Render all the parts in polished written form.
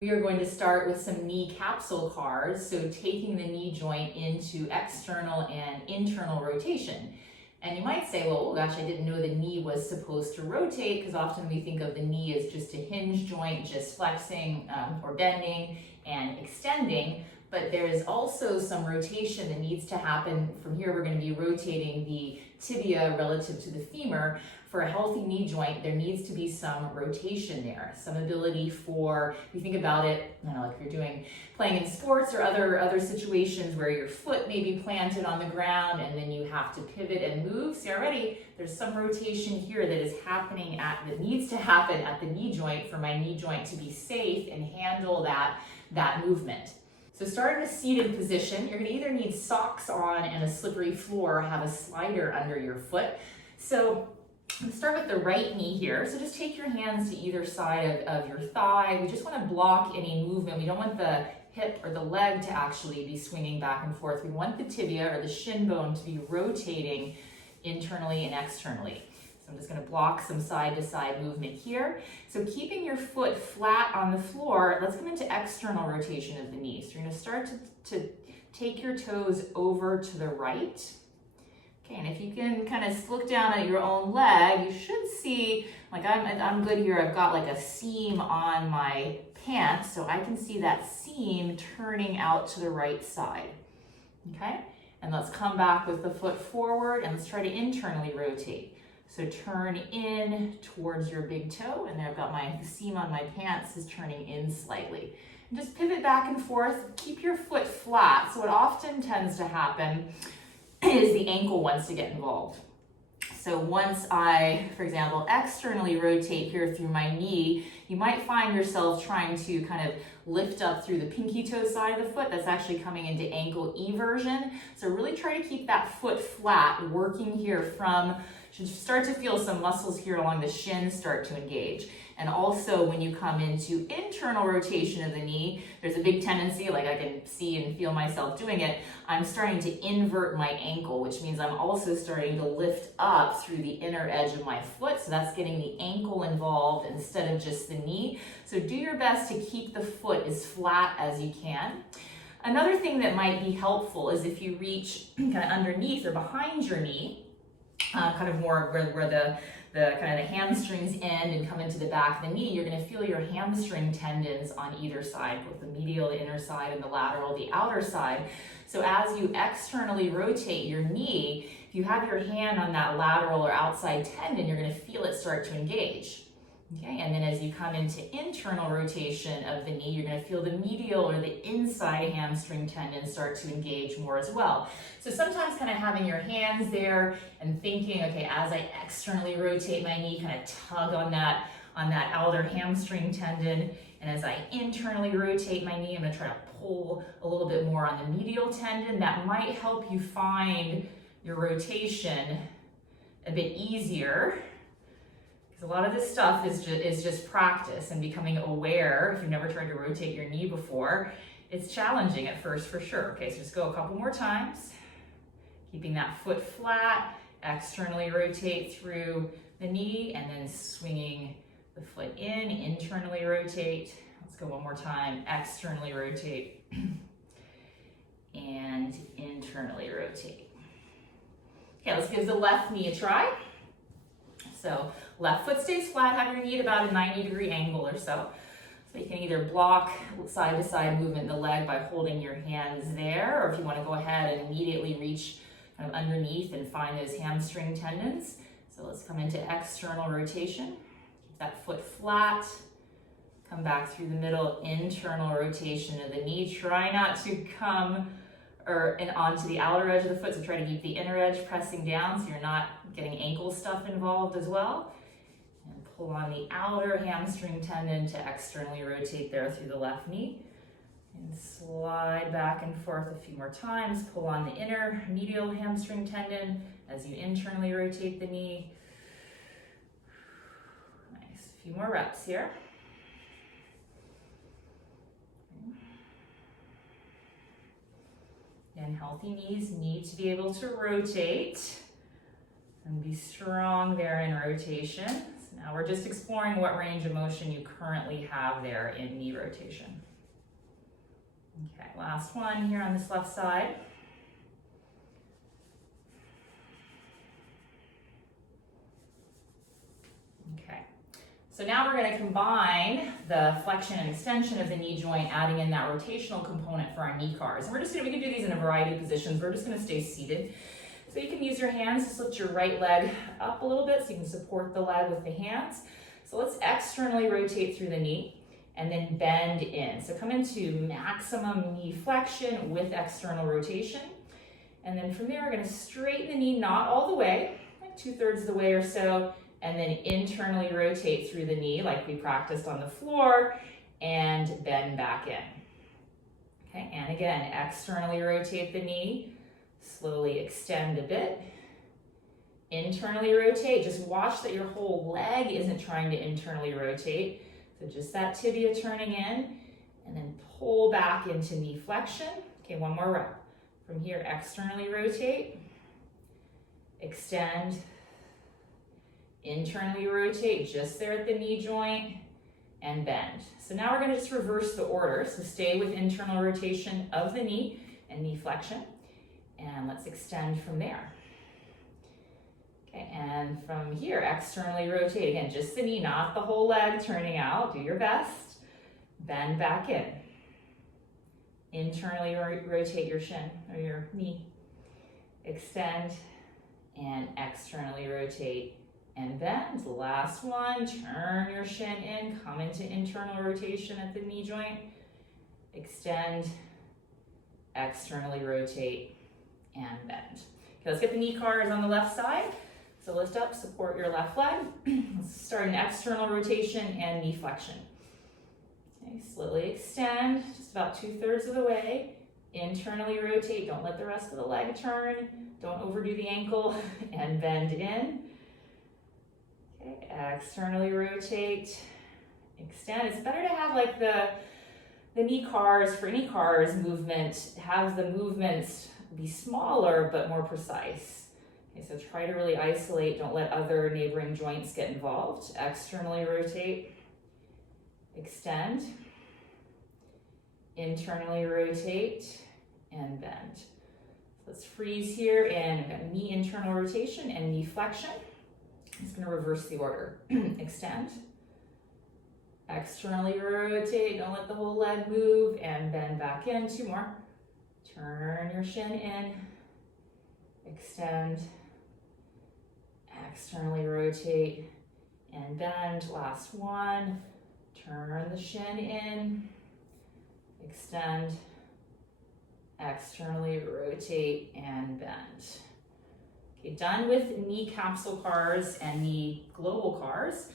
We are going to start with some knee capsule cars, so taking the knee joint into external and internal rotation. And you might say, well, oh gosh, I didn't know the knee was supposed to rotate, because often we think of the knee as just a hinge joint, just flexing or bending and extending. But there is also some rotation that needs to happen. From here, we're going to be rotating the tibia relative to the femur. For a healthy knee joint, there needs to be some rotation there, some ability for, if you think about it, like you're playing in sports or other situations where your foot may be planted on the ground and then you have to pivot and move. See, already there's some rotation here that is happening that needs to happen at the knee joint for my knee joint to be safe and handle that movement. So start in a seated position. You're going to either need socks on and a slippery floor or have a slider under your foot. So let's start with the right knee here. So just take your hands to either side of your thigh. We just want to block any movement. We don't want the hip or the leg to actually be swinging back and forth. We want the tibia or the shin bone to be rotating internally and externally. So I'm just going to block some side-to-side movement here. So keeping your foot flat on the floor, let's come into external rotation of the knee. So you're going to start to take your toes over to the right. Okay, and if you can kind of look down at your own leg, you should see, like I'm good here, I've got like a seam on my pants, so I can see that seam turning out to the right side. Okay, and let's come back with the foot forward and let's try to internally rotate. So turn in towards your big toe, and there I've got the seam on my pants is turning in slightly. And just pivot back and forth, keep your foot flat. So what often tends to happen is the ankle wants to get involved. So once I, for example, externally rotate here through my knee, you might find yourself trying to kind of lift up through the pinky toe side of the foot. That's actually coming into ankle eversion. So really try to keep that foot flat, working here from, should start to feel some muscles here along the shin start to engage. And also when you come into internal rotation of the knee, there's a big tendency, like I can see and feel myself doing it, I'm starting to invert my ankle, which means I'm also starting to lift up through the inner edge of my foot. So that's getting the ankle involved instead of just the knee. So do your best to keep the foot as flat as you can. Another thing that might be helpful is if you reach kind of underneath or behind your knee, kind of more where the kind of the hamstrings end and come into the back of the knee, you're going to feel your hamstring tendons on either side, both the medial, the inner side, and the lateral, the outer side. So as you externally rotate your knee, if you have your hand on that lateral or outside tendon, you're going to feel it start to engage. Okay, and then as you come into internal rotation of the knee, you're going to feel the medial or the inside hamstring tendon start to engage more as well. So sometimes kind of having your hands there and thinking, okay, as I externally rotate my knee, kind of tug on that outer hamstring tendon. And as I internally rotate my knee, I'm going to try to pull a little bit more on the medial tendon. That might help you find your rotation a bit easier. A lot of this stuff is just practice and becoming aware. If you've never tried to rotate your knee before, it's challenging at first for sure. Okay, so just go a couple more times. Keeping that foot flat, externally rotate through the knee, and then swinging the foot in, internally rotate. Let's go one more time. Externally rotate and internally rotate. Okay, let's give the left knee a try. So left foot stays flat, have your knee at about a 90-degree angle or so. So you can either block side-to-side movement in the leg by holding your hands there, or if you want to go ahead and immediately reach kind of underneath and find those hamstring tendons. So let's come into external rotation. Keep that foot flat. Come back through the middle, internal rotation of the knee. Try not to come onto the outer edge of the foot, so try to keep the inner edge pressing down so you're not getting ankle stuff involved as well. And pull on the outer hamstring tendon to externally rotate there through the left knee. And slide back and forth a few more times. Pull on the inner medial hamstring tendon as you internally rotate the knee. Nice, a few more reps here. And healthy knees need to be able to rotate and be strong there in rotation. So Now we're just exploring what range of motion you currently have there in knee rotation. Okay, last one here on this left side. Okay, so now we're going to combine the flexion and extension of the knee joint, adding in that rotational component for our knee cars. And we can do these in a variety of positions. We're just going to stay seated. So you can use your hands to lift your right leg up a little bit so you can support the leg with the hands. So let's externally rotate through the knee and then bend in. So come into maximum knee flexion with external rotation. And then from there, we're going to straighten the knee, not all the way, like 2/3 of the way or so, and then internally rotate through the knee like we practiced on the floor and bend back in. Okay, and again, externally rotate the knee. Slowly extend a bit. Internally rotate. Just watch that your whole leg isn't trying to internally rotate. So just that tibia turning in, and then pull back into knee flexion. Okay, one more rep. From here, externally rotate. Extend. Internally rotate, just there at the knee joint, and bend. So now we're going to just reverse the order. So stay with internal rotation of the knee and knee flexion. And let's extend from there. Okay, and from here, externally rotate. Again, just the knee, not the whole leg turning out. Do your best. Bend back in. Internally rotate your shin or your knee. Extend and externally rotate and bend. Last one, turn your shin in, come into internal rotation at the knee joint. Extend, externally rotate, and bend. Okay, let's get the knee cars on the left side. So lift up, support your left leg. Let's start an external rotation and knee flexion. Okay, slowly extend, just about 2/3 of the way. Internally rotate, don't let the rest of the leg turn. Don't overdo the ankle, and bend in. Okay, externally rotate, extend. It's better to have like the knee cars, for knee cars movement, have the movements be smaller but more precise. Okay, so try to really isolate, don't let other neighboring joints get involved. Externally rotate, extend, internally rotate, and bend. Let's freeze here in knee internal rotation and knee flexion. I'm just going to reverse the order. Extend, externally rotate, don't let the whole leg move, and bend back in. 2 more. Turn your shin in, extend, externally rotate, and bend. Last one. Turn the shin in, extend, externally rotate, and bend. Okay, done with knee capsule cars and knee global cars. So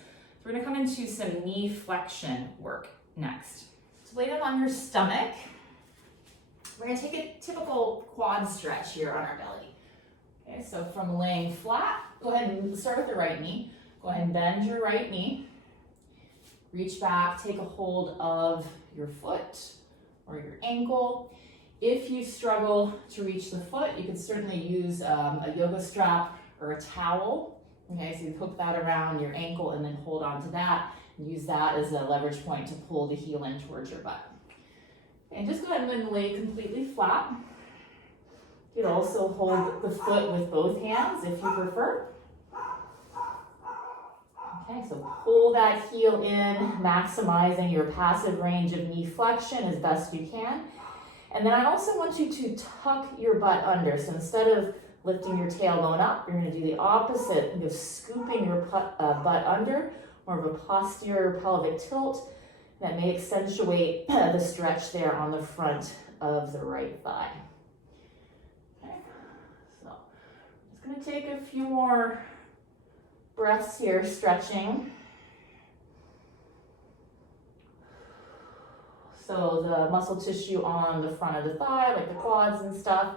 we're going to come into some knee flexion work next. So lay down on your stomach. We're going to take a typical quad stretch here on our belly. Okay, so from laying flat, go ahead and start with the right knee. Go ahead and bend your right knee. Reach back, take a hold of your foot or your ankle. If you struggle to reach the foot, you can certainly use a yoga strap or a towel. Okay, so you hook that around your ankle and then hold on to that. Use that as a leverage point to pull the heel in towards your butt. And just go ahead and lay completely flat. You can also hold the foot with both hands if you prefer. Okay, so pull that heel in, maximizing your passive range of knee flexion as best you can. And then I also want you to tuck your butt under. So instead of lifting your tailbone up, you're going to do the opposite, scooping your butt under, more of a posterior pelvic tilt. That may accentuate the stretch there on the front of the right thigh. Okay, so I'm just going to take a few more breaths here, stretching. So the muscle tissue on the front of the thigh, like the quads and stuff,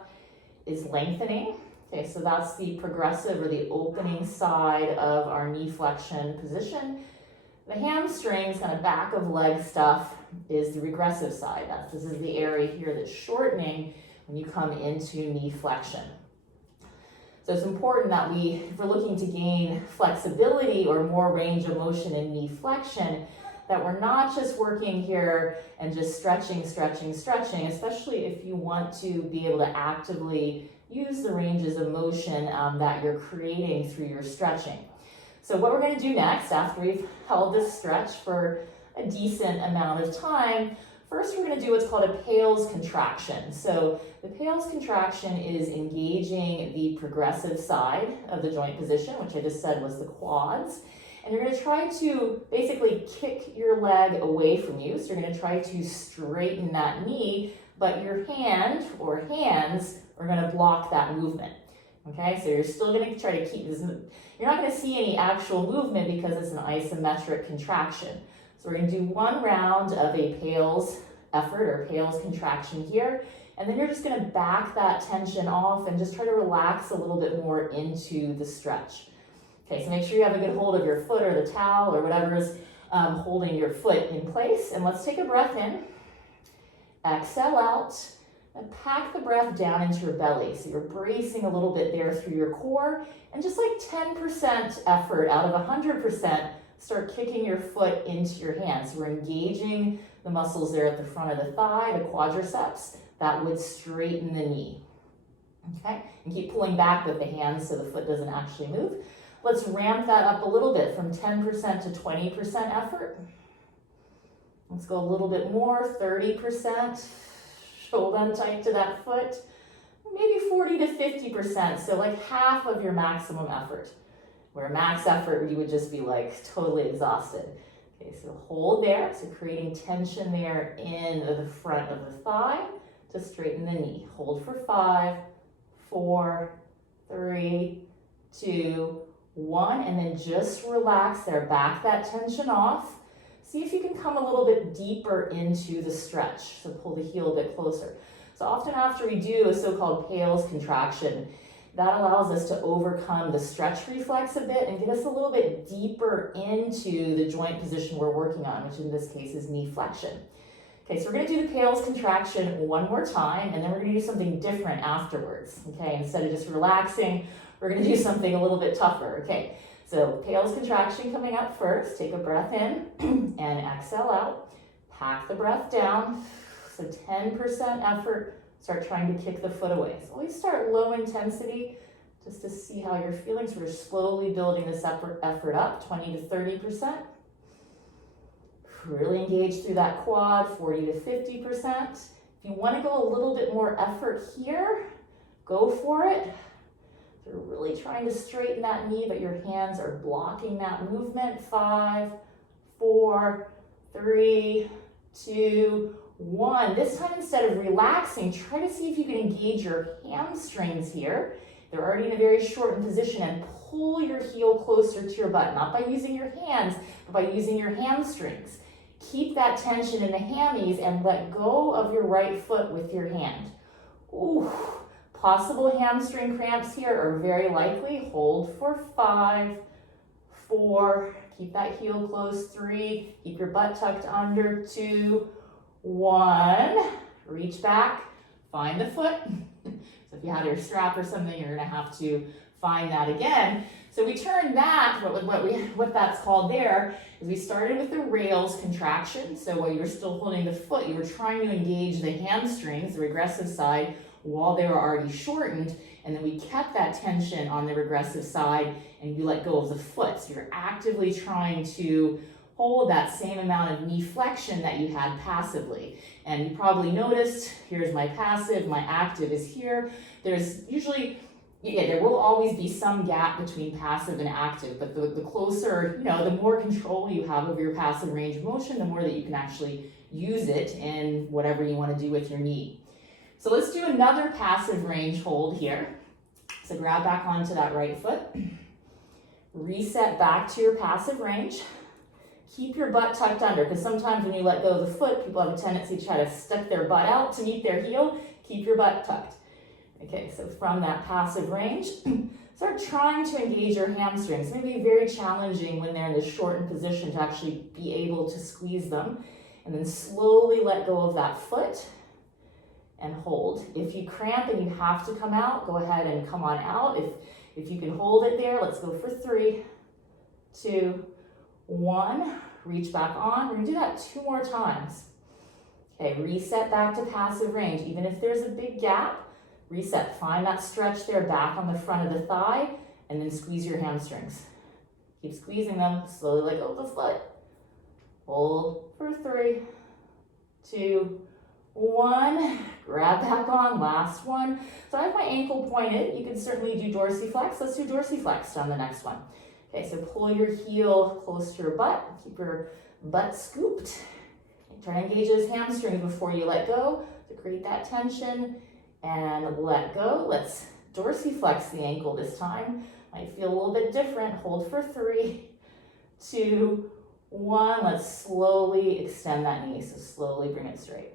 is lengthening. Okay, so that's the progressive or the opening side of our knee flexion position. The hamstrings, kind of back of leg stuff, is the regressive side. This is the area here that's shortening when you come into knee flexion. So it's important that if we're looking to gain flexibility or more range of motion in knee flexion, that we're not just working here and just stretching, especially if you want to be able to actively use the ranges of motion that you're creating through your stretching. So what we're going to do next, after we've held this stretch for a decent amount of time, first we're going to do what's called a PAILs contraction. So the PAILs contraction is engaging the progressive side of the joint position, which I just said was the quads. And you're going to try to basically kick your leg away from you. So you're going to try to straighten that knee, but your hand or hands are going to block that movement. Okay, so you're still going to try to keep this. You're not going to see any actual movement because it's an isometric contraction. So we're going to do one round of a PAILs effort or PAILs contraction here. And then you're just going to back that tension off and just try to relax a little bit more into the stretch. Okay, so make sure you have a good hold of your foot or the towel or whatever is holding your foot in place. And let's take a breath in. Exhale out. And pack the breath down into your belly. So you're bracing a little bit there through your core. And just like 10% effort out of 100%, start kicking your foot into your hands. So we're engaging the muscles there at the front of the thigh, the quadriceps. That would straighten the knee. Okay, and keep pulling back with the hands so the foot doesn't actually move. Let's ramp that up a little bit from 10% to 20% effort. Let's go a little bit more, 30%. Hold on tight to that foot. Maybe 40 to 50%, so like half of your maximum effort. Where max effort, you would just be like totally exhausted. Okay, so hold there, so creating tension there in the front of the thigh to straighten the knee. Hold for 5, 4, 3, 2, 1, and then just relax there. Back that tension off. See if you can come a little bit deeper into the stretch. So pull the heel a bit closer. So often after we do a so-called PAILs contraction, that allows us to overcome the stretch reflex a bit and get us a little bit deeper into the joint position we're working on, which in this case is knee flexion. Okay, so we're going to do the PAILs contraction one more time, and then we're going to do something different afterwards. Okay, instead of just relaxing, we're going to do something a little bit tougher. Okay, so PAILs contraction coming up first. Take a breath in and exhale out. Pack the breath down. So 10% effort. Start trying to kick the foot away. So always start low intensity just to see how you're feeling. So we're slowly building this effort up, 20 to 30%. Really engage through that quad, 40 to 50%. If you want to go a little bit more effort here, go for it. You're really trying to straighten that knee, but your hands are blocking that movement. 5, 4, 3, 2, 1. This time, instead of relaxing, try to see if you can engage your hamstrings here. They're already in a very shortened position, and pull your heel closer to your butt, not by using your hands, but by using your hamstrings. Keep that tension in the hammies and let go of your right foot with your hand. Ooh. Possible hamstring cramps here are very likely. Hold for 5, 4, keep that heel close, 3, keep your butt tucked under, 2, 1, reach back, find the foot. So if you had your strap or something, you're gonna have to find that again. So we turn that, what that's called there, is we started with the rails contraction. So while you're still holding the foot, you were trying to engage the hamstrings, the regressive side, while they were already shortened, and then we kept that tension on the regressive side and you let go of the foot. So you're actively trying to hold that same amount of knee flexion that you had passively. And you probably noticed, here's my passive, my active is here. There's usually, there will always be some gap between passive and active, but the closer, the more control you have of your passive range of motion, the more that you can actually use it in whatever you want to do with your knee. So let's do another passive range hold here. So grab back onto that right foot. Reset back to your passive range. Keep your butt tucked under, because sometimes when you let go of the foot, people have a tendency to try to stick their butt out to meet their heel. Keep your butt tucked. Okay, so from that passive range, start trying to engage your hamstrings. It may be very challenging when they're in this shortened position to actually be able to squeeze them. And then slowly let go of that foot. and hold. If you cramp and you have to come out, go ahead and come on out. If you can hold it there, let's go for 3, 2, 1. Reach back on. We're gonna do that 2 more times. Okay, reset back to passive range. Even if there's a big gap, reset. Find that stretch there back on the front of the thigh, and then squeeze your hamstrings. Keep squeezing them. Slowly let go of the foot. Hold for 3, 2, 1. Grab back on. Last one. So I have my ankle pointed. You can certainly do dorsiflex. Let's do dorsiflex on the next one. Okay, so pull your heel close to your butt. Keep your butt scooped. Try to engage those hamstrings before you let go to create that tension, and let go. Let's dorsiflex the ankle this time. Might feel a little bit different. Hold for 3, 2, 1. Let's slowly extend that knee. So slowly bring it straight.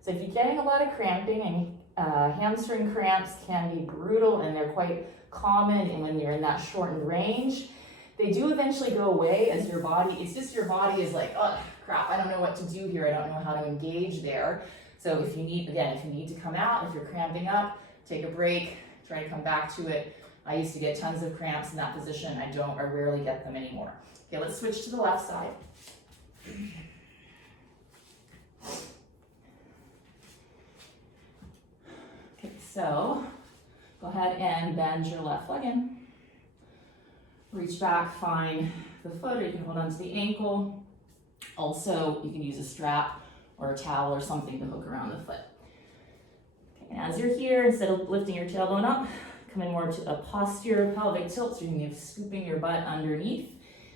So if you're getting a lot of cramping, and hamstring cramps can be brutal, and they're quite common and when you're in that shortened range, they do eventually go away as your body, it's just your body is like, oh crap, I don't know what to do here. I don't know how to engage there. So if you need, again, if you need to come out, if you're cramping up, take a break, try to come back to it. I used to get tons of cramps in that position. I rarely get them anymore. Okay, let's switch to the left side. Okay, so go ahead and bend your left leg in. Reach back, find the foot, or you can hold onto the ankle. Also, you can use a strap or a towel or something to hook around the foot. Okay, and as you're here, instead of lifting your tailbone up, come in more to a posterior pelvic tilt, so you can be scooping your butt underneath.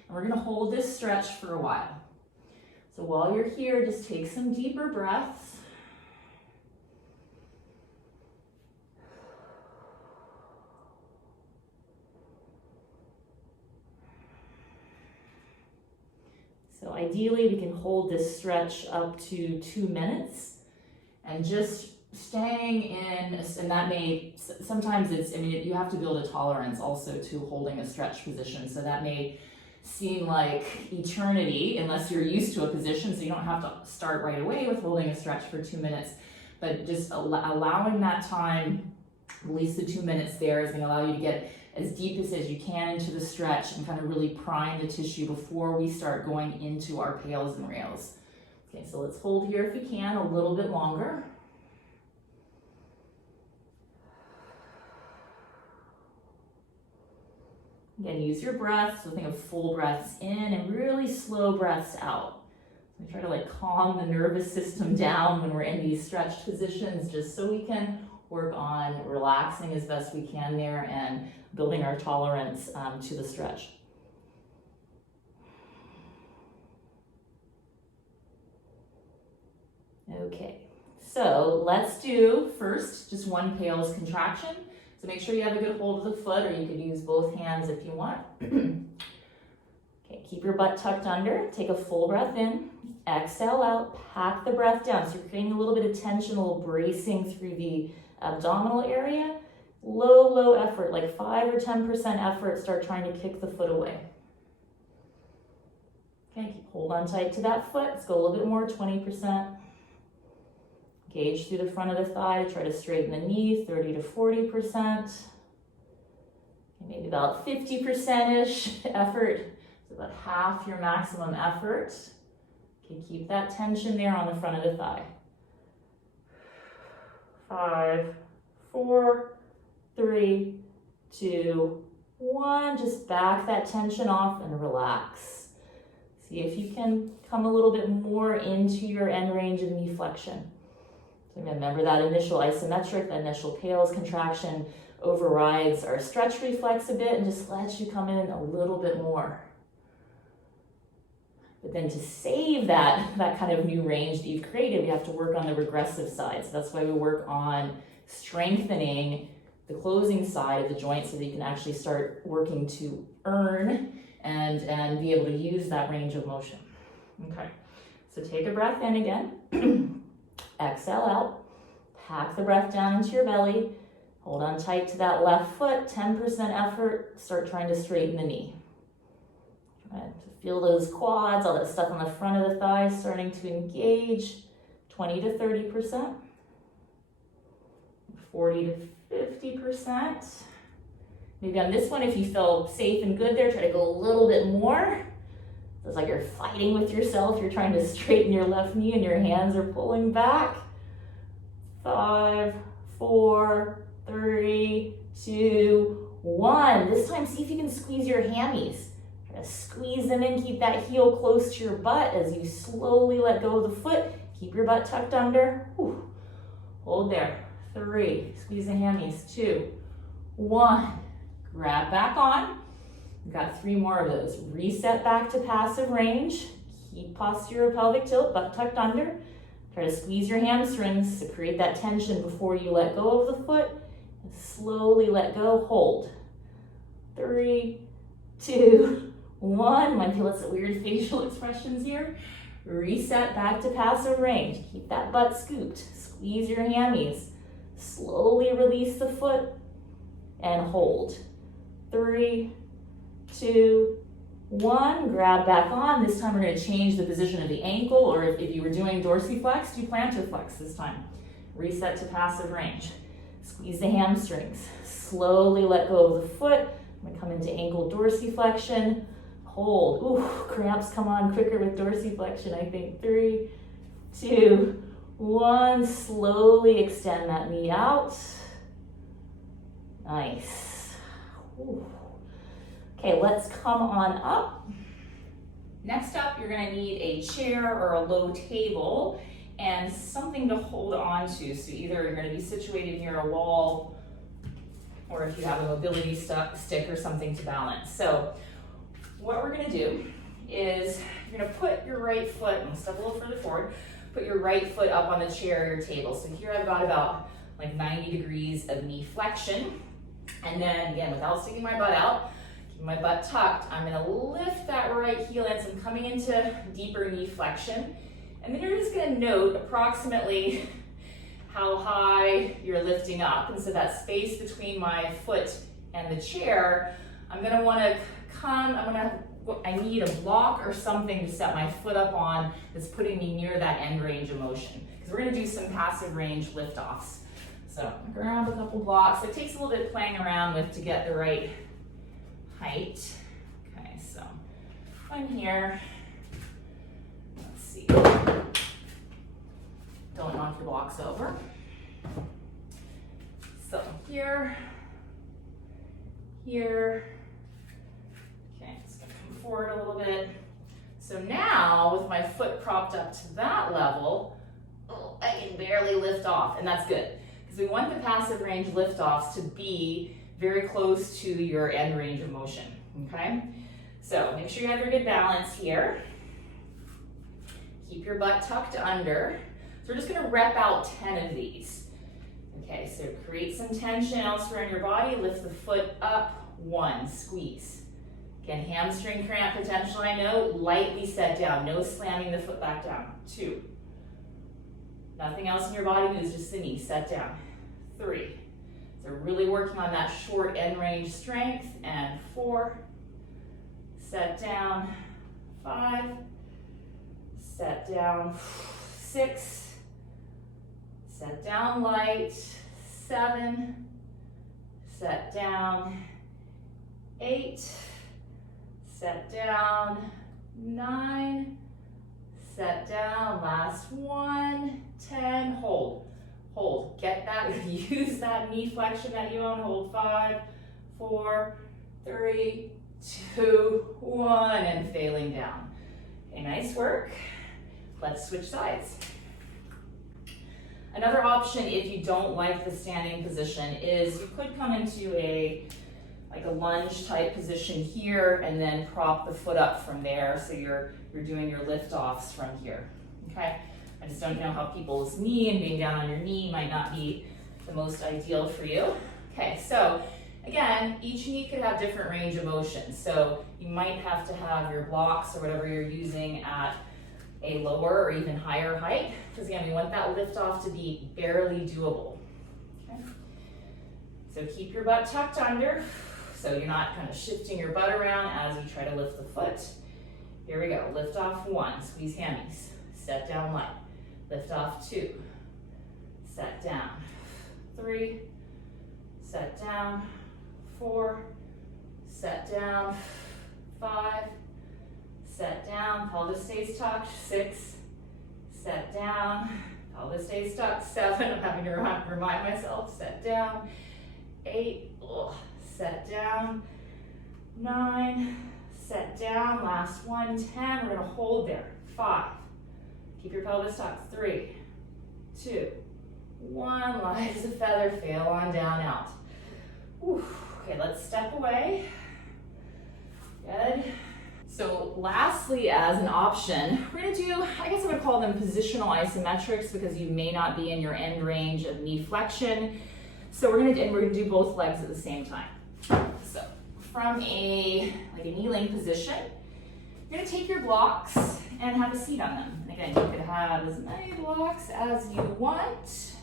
And we're gonna hold this stretch for a while. So while you're here, just take some deeper breaths. So ideally, we can hold this stretch up to 2 minutes, and just staying in, and that may, sometimes it's, I mean, you have to build a tolerance also to holding a stretch position. So that may seem like eternity unless you're used to a position, so you don't have to start right away with holding a stretch for 2 minutes, but just allowing that time, at least the 2 minutes there, is gonna allow you to get as deep as you can into the stretch and kind of really prime the tissue before we start going into our PAILs and rails. Okay, so let's hold here if you can, a little bit longer. Again, use your breath, so think of full breaths in and really slow breaths out. So we try to like calm the nervous system down when we're in these stretched positions, just so we can work on relaxing as best we can there and building our tolerance to the stretch. Okay, so let's do first just one PAILs contraction. So make sure you have a good hold of the foot, or you could use both hands if you want. Okay, keep your butt tucked under, take a full breath in, exhale out, pack the breath down. So you're creating a little bit of tension, a little bracing through the abdominal area. Low effort, like 5 or 10% effort, start trying to kick the foot away. Okay, hold on tight to that foot. Let's go a little bit more, 20%. Engage through the front of the thigh, try to straighten the knee, 30 to 40%. Maybe about 50%-ish effort, so about half your maximum effort. Okay, keep that tension there on the front of the thigh. 5, 4, 3, 2, 1. Just back that tension off and relax. See if you can come a little bit more into your end range of knee flexion. So remember that initial isometric, that initial PAILs contraction overrides our stretch reflex a bit and just lets you come in a little bit more. But then to save that kind of new range that you've created, we have to work on the regressive side. So that's why we work on strengthening the closing side of the joint so that you can actually start working to earn and be able to use that range of motion. Okay, so take a breath in again. Exhale out, pack the breath down into your belly, hold on tight to that left foot, 10% effort, start trying to straighten the knee. Try to feel those quads, all that stuff on the front of the thighs starting to engage, 20 to 30%. 40 to 50%. Maybe on this one, if you feel safe and good there, try to go a little bit more. It's like you're fighting with yourself. You're trying to straighten your left knee and your hands are pulling back. 5, 4, 3, 2, 1. This time, see if you can squeeze your hammies. Try to squeeze them in, keep that heel close to your butt as you slowly let go of the foot. Keep your butt tucked under. Whew. Hold there. 3, squeeze the hammies. 2, 1. Grab back on. We've got 3 more of those. Reset back to passive range. Keep posterior pelvic tilt, butt tucked under. Try to squeeze your hamstrings to create that tension before you let go of the foot. And slowly let go, hold. 3, 2, 1. Might feel some weird facial expressions here. Reset back to passive range. Keep that butt scooped. Squeeze your hammies. Slowly release the foot and hold. 3, 2, 1. Grab back on. This time we're going to change the position of the ankle, or if you were doing dorsiflex, do plantar flex this time. Reset to passive range. Squeeze the hamstrings. Slowly let go of the foot. I'm going to come into ankle dorsiflexion. Hold. Ooh, cramps come on quicker with dorsiflexion, I think. 3, 2, 1. Slowly extend that knee out. Nice. Ooh. Okay, let's come on up. Next up, you're gonna need a chair or a low table and something to hold on to. So either you're gonna be situated near a wall, or if you have a mobility stick or something to balance. So what we're gonna do is you're gonna put your right foot, and step a little further forward, put your right foot up on the chair or your table. So here I've got about like 90 degrees of knee flexion. And then again, without sticking my butt out, my butt tucked, I'm gonna lift that right heel in, so I'm coming into deeper knee flexion. And then you're just gonna note approximately how high you're lifting up. And so that space between my foot and the chair, I'm gonna wanna I need a block or something to set my foot up on that's putting me near that end range of motion. Because we're gonna do some passive range liftoffs. So I'm gonna grab a couple blocks. It takes a little bit of playing around with to get the right height. Okay, so I'm here. Let's see. Don't knock your blocks over. So here, here. Okay, just gonna come forward a little bit. So now, with my foot propped up to that level, I can barely lift off, and that's good. Because we want the passive range liftoffs to be very close to your end range of motion, okay? So make sure you have your good balance here. Keep your butt tucked under. So we're just gonna rep out 10 of these. Okay, so create some tension elsewhere in your body, lift the foot up, 1, squeeze. Again, hamstring cramp potential, I know, lightly set down, no slamming the foot back down. 2. Nothing else in your body moves, just the knee, set down. 3. So really working on that short end range strength. And 4, set down. 5, set down. 6, set down light. 7, set down. 8, set down. 9, set down. Last 1, 10, hold. Hold, get that, use that knee flexion that you own. Hold 5, 4, 3, 2, 1, and failing down. Okay, nice work. Let's switch sides. Another option, if you don't like the standing position, is you could come into a lunge type position here and then prop the foot up from there, so you're doing your lift offs from here. Okay. I just don't know how people's knee and being down on your knee might not be the most ideal for you. Okay, so again, each knee could have different range of motion. So you might have to have your blocks or whatever you're using at a lower or even higher height. Because again, we want that lift off to be barely doable. Okay. So keep your butt tucked under, so you're not kind of shifting your butt around as you try to lift the foot. Here we go, lift off 1, squeeze hammies, set down light. Lift off 2, set down. 3, set down, 4, set down, 5, set down, pelvis stays tucked, 6, set down, pelvis stays tucked, 7, I'm having to remind myself, set down, 8, set down, 9, set down, last one, 10, we're gonna hold there, 5, keep your pelvis tucked, 3, 2, 1, light as a feather, fail on down, out. Whew. Okay, let's step away. Good. So lastly, as an option, we're gonna do, I guess I would call them positional isometrics because you may not be in your end range of knee flexion. So we're gonna do both legs at the same time. So from a kneeling position, you're gonna take your blocks and have a seat on them. And again, you could have as many blocks as you want.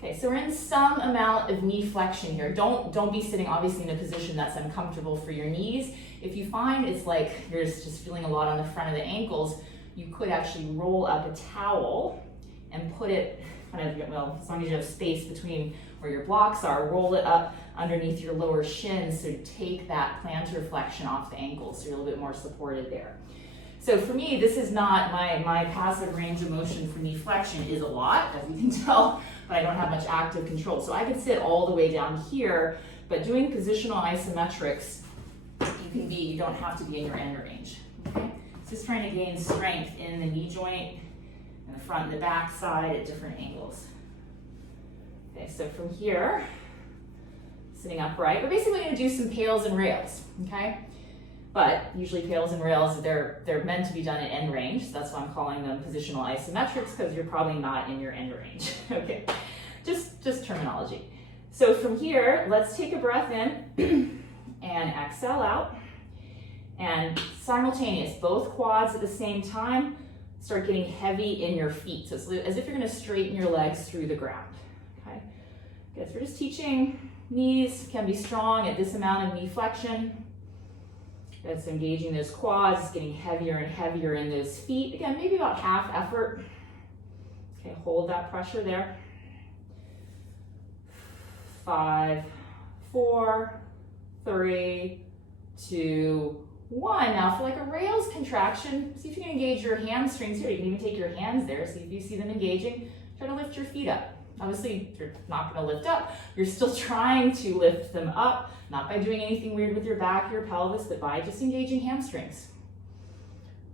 Okay, so we're in some amount of knee flexion here. Don't be sitting obviously in a position that's uncomfortable for your knees. If you find it's like you're just feeling a lot on the front of the ankles, you could actually roll up a towel and put it kind of, well, as long as you have space between where your blocks are, roll it up underneath your lower shins to take that plantar flexion off the ankles, so you're a little bit more supported there. So for me, this is not my passive range of motion for knee flexion is a lot, as you can tell, but I don't have much active control. So I could sit all the way down here, but doing positional isometrics, you don't have to be in your end range, okay? It's just trying to gain strength in the knee joint, in the front and the back side at different angles. Okay, so from here, sitting upright, we're basically gonna do some PAILs and rails, okay? But usually PAILs and rails, they're meant to be done at end range. So that's why I'm calling them positional isometrics, because you're probably not in your end range. Okay, just terminology. So from here, let's take a breath in and exhale out. And simultaneous, both quads at the same time, start getting heavy in your feet. So it's as if you're gonna straighten your legs through the ground, okay? Good, so we're just teaching knees can be strong at this amount of knee flexion. That's engaging those quads, getting heavier and heavier in those feet. Again, maybe about half effort. Okay, hold that pressure there. 5, 4, 3, 2, 1. Now for like a rails contraction, see if you can engage your hamstrings here. You can even take your hands there, see if you see them engaging. Try to lift your feet up. Obviously, you're not going to lift up. You're still trying to lift them up, not by doing anything weird with your back, your pelvis, but by just engaging hamstrings.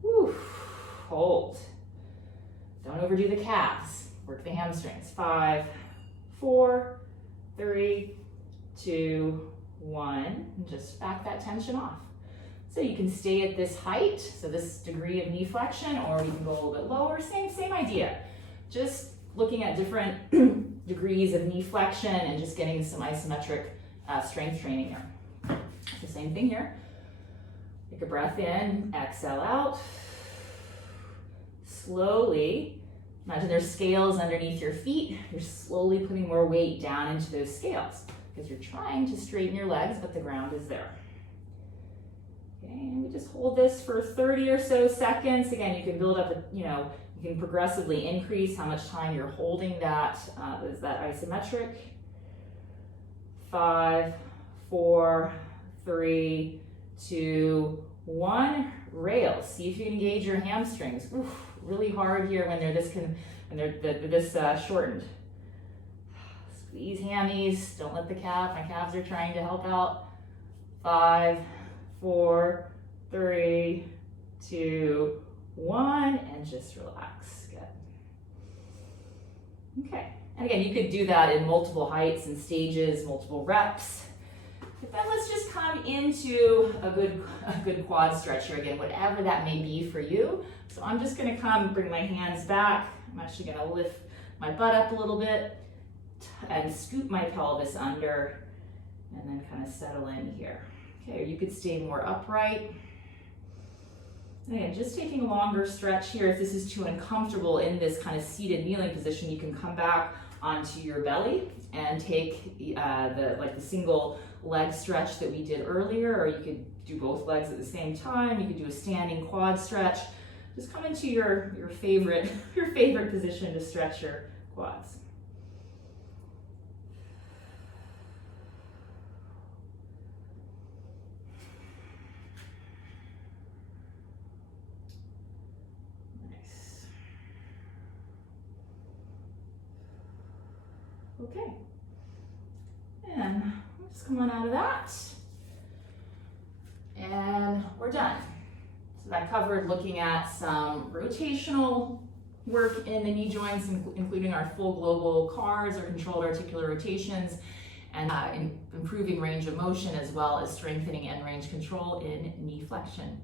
Whew. Hold. Don't overdo the calves. Work the hamstrings. 5, 4, 3, 2, 1. And just back that tension off. So you can stay at this height, so this degree of knee flexion, or you can go a little bit lower. Same idea. Just looking at different degrees of knee flexion and just getting some isometric strength training here. So same thing here. Take a breath in, exhale out. Slowly, imagine there's scales underneath your feet. You're slowly putting more weight down into those scales because you're trying to straighten your legs, but the ground is there. Okay, and we just hold this for 30 or so seconds. Again, you can build up, you can progressively increase how much time you're holding that, that isometric. 5, 4, 3, 2, 1. Rails. See if you can engage your hamstrings. Oof, really hard here when they're this shortened. Squeeze hammies. Don't let the calf. My calves are trying to help out. 5, 4, 3, 2, 1, and just relax. Good. Okay. And again, you could do that in multiple heights and stages, multiple reps. But then let's just come into a good quad stretch here again, whatever that may be for you. So I'm just going to bring my hands back. I'm actually going to lift my butt up a little bit and scoop my pelvis under, and then kind of settle in here. Okay, or you could stay more upright. Again, just taking a longer stretch here. If this is too uncomfortable in this kind of seated kneeling position, you can come back onto your belly and take the single leg stretch that we did earlier, or you could do both legs at the same time. You could do a standing quad stretch. Just come into your favorite position to stretch your quads. Okay. And just come on out of that. And we're done. So that covered looking at some rotational work in the knee joints, including our full global CARs or controlled articular rotations, and improving range of motion as well as strengthening end range control in knee flexion.